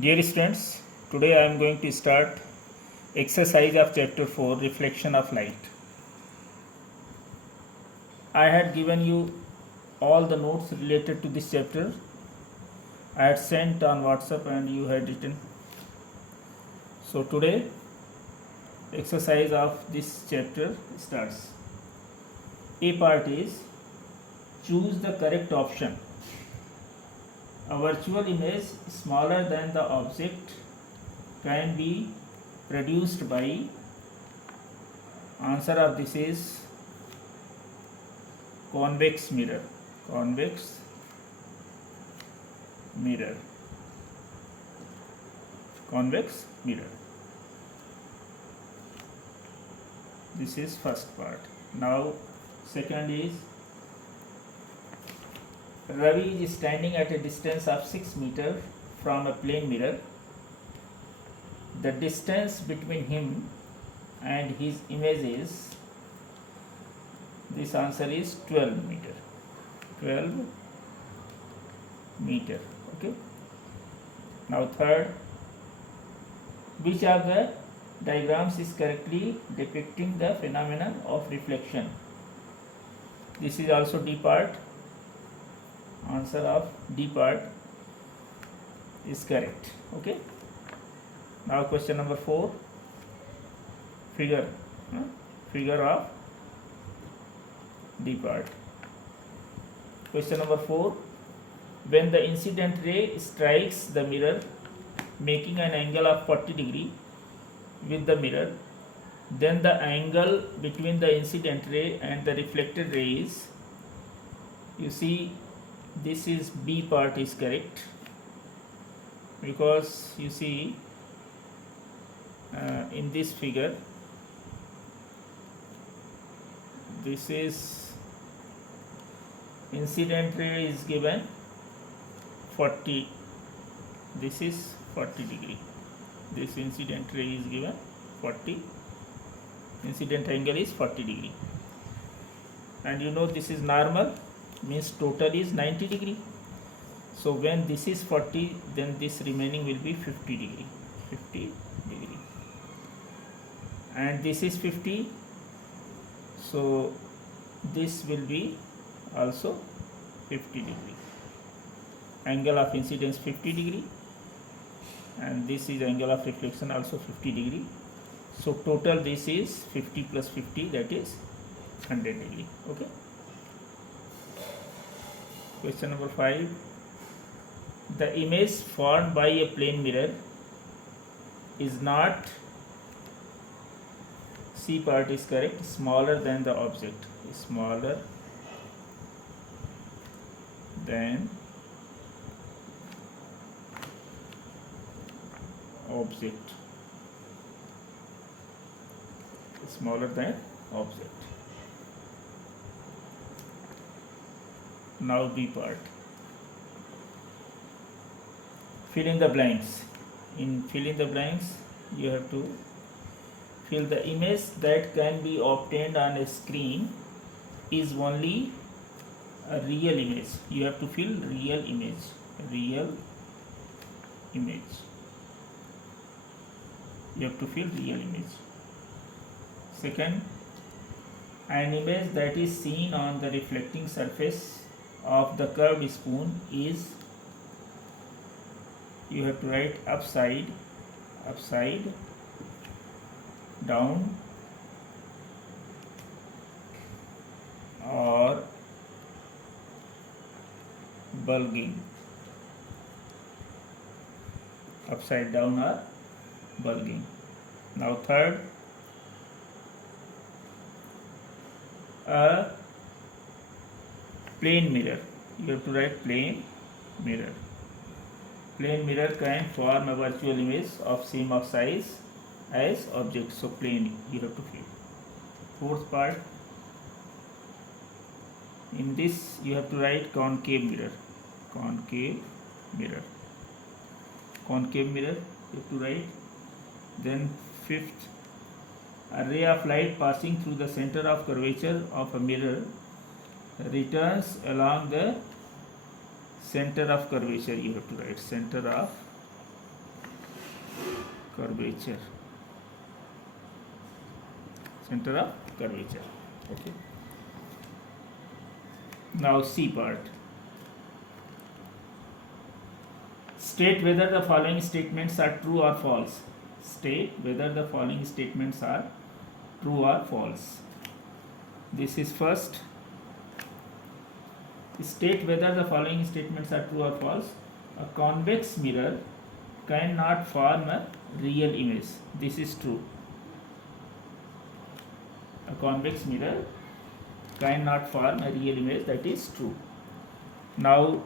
Dear students, today I am going to start exercise of chapter 4 reflection of light. I had given you all the notes related to this chapter. I had sent on WhatsApp and you had written. So today exercise of this chapter starts. A part is choose the correct option. A virtual image smaller than the object can be produced by, answer of this is convex mirror. Convex mirror. Convex mirror. This is first part. Now second is Ravi is standing at a distance of 6 meters from a plane mirror. The distance between him and his image is, this answer is 12 meter. 12 meter. Okay. Now third, which of the diagrams is correctly depicting the phenomenon of reflection? This is also D part. Answer of D part is correct. Okay. Now question number 4, figure of D part. Question number 4, when the incident ray strikes the mirror making an angle of 40 degree with the mirror, then the angle between the incident ray and the reflected ray is, you see, this is B part is correct, because you see in this figure, this is incident ray is given 40, this is 40 degree, this incident ray is given 40, incident angle is 40 degree, and you know this is normal, means total is 90 degree. So when this is 40, then this remaining will be 50 degree, 50 degree, and this is 50, so this will be also 50 degree. Angle of incidence 50 degree, and this is angle of reflection also 50 degree. So total this is 50 plus 50, that is 100 degree. Okay. Question number 5. The image formed by a plane mirror is not, C part is correct, smaller than the object. Smaller than object. Smaller than object. Now B part. Fill in the blanks. In fill in the blanks, you have to fill the image that can be obtained on a screen is only a real image. You have to fill real image. Real image. You have to fill real image. Second, an image that is seen on the reflecting surface of the curved spoon is, you have to write upside down or bulging. Upside down or bulging. Now third, a plane mirror. You have to write plane mirror. Plane mirror can form a virtual image of same of size as object. So plane you have to fill. Fourth part, in this you have to write concave mirror. Concave mirror. Concave mirror you have to write. Then fifth, a ray of light passing through the center of curvature of a mirror returns along the center of curvature. You have to write center of curvature, center of curvature. Okay. Now C part. State whether the following statements are true or false. State whether the following statements are true or false. This is first. State whether the following statements are true or false. A convex mirror cannot form a real image. This is true. A convex mirror cannot form a real image. That is true. Now,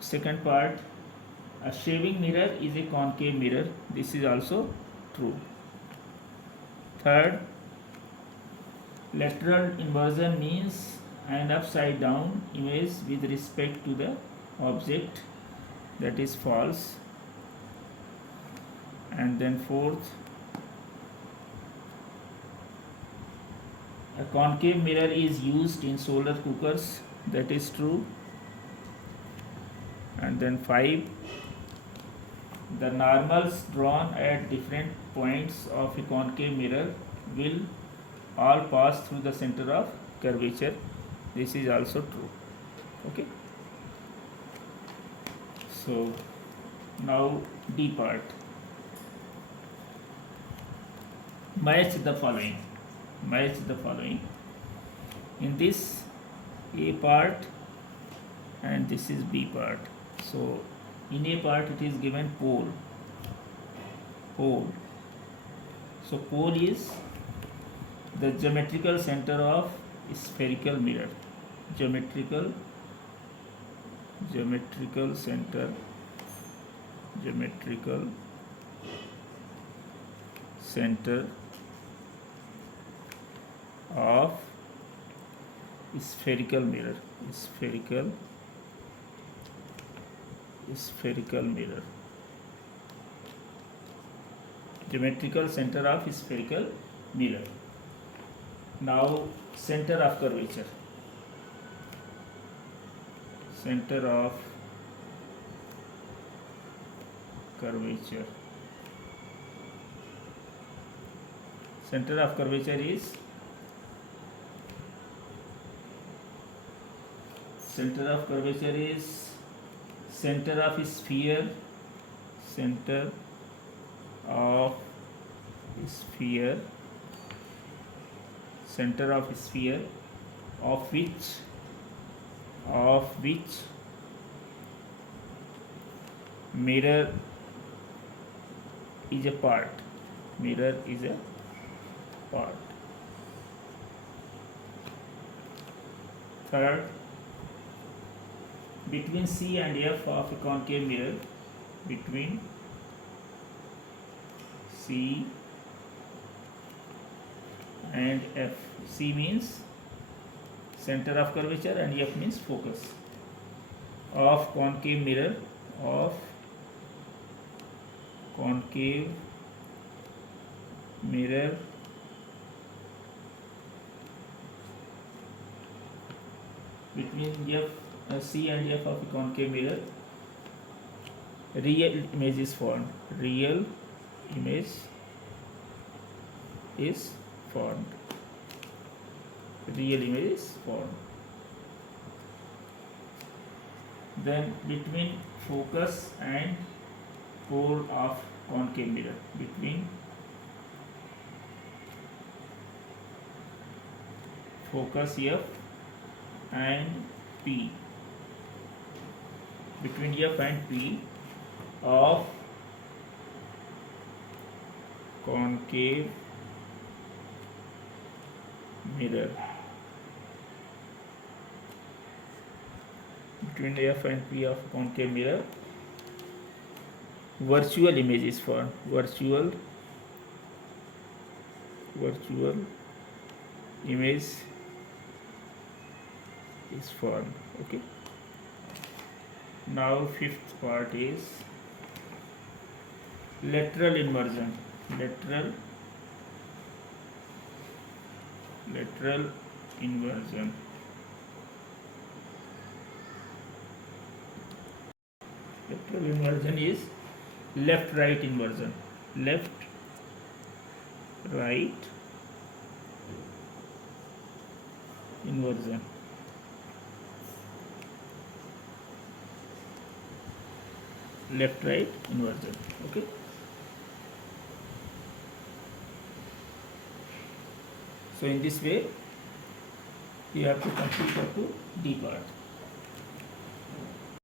second part. A shaving mirror is a concave mirror. This is also true. Third, lateral inversion means an upside down image with respect to the object. That is false. And then fourth, a concave mirror is used in solar cookers. That is true. And then 5, the normals drawn at different points of a concave mirror will all pass through the center of curvature. This is also true. Okay. So now D part. Match the following. Match the following. In this A part and this is B part. So in A part it is given pole. Pole. So pole is the geometrical center of spherical mirror. Geometrical center. Geometrical center of spherical mirror. Spherical mirror. Geometrical center of spherical mirror. Now center of curvature. Center of curvature. Center of curvature is center of sphere. Center of sphere. Center of sphere of which mirror is a part. Mirror is a part. Third, between C and F of a concave mirror, between C and F. C means center of curvature and F means focus of concave mirror, of concave mirror between C and F of a concave mirror, real image is formed. Real image is formed. Real image is formed. Then between focus and pole of concave mirror, between focus F and P, between F and P of concave mirror, between F and P of concave mirror, virtual image is formed. Virtual image is formed. Okay. Now fifth part is lateral inversion. Lateral inversion. Lateral inversion is left right inversion, left right inversion. Left right inversion. Okay, so in this way you have to complete up to D part.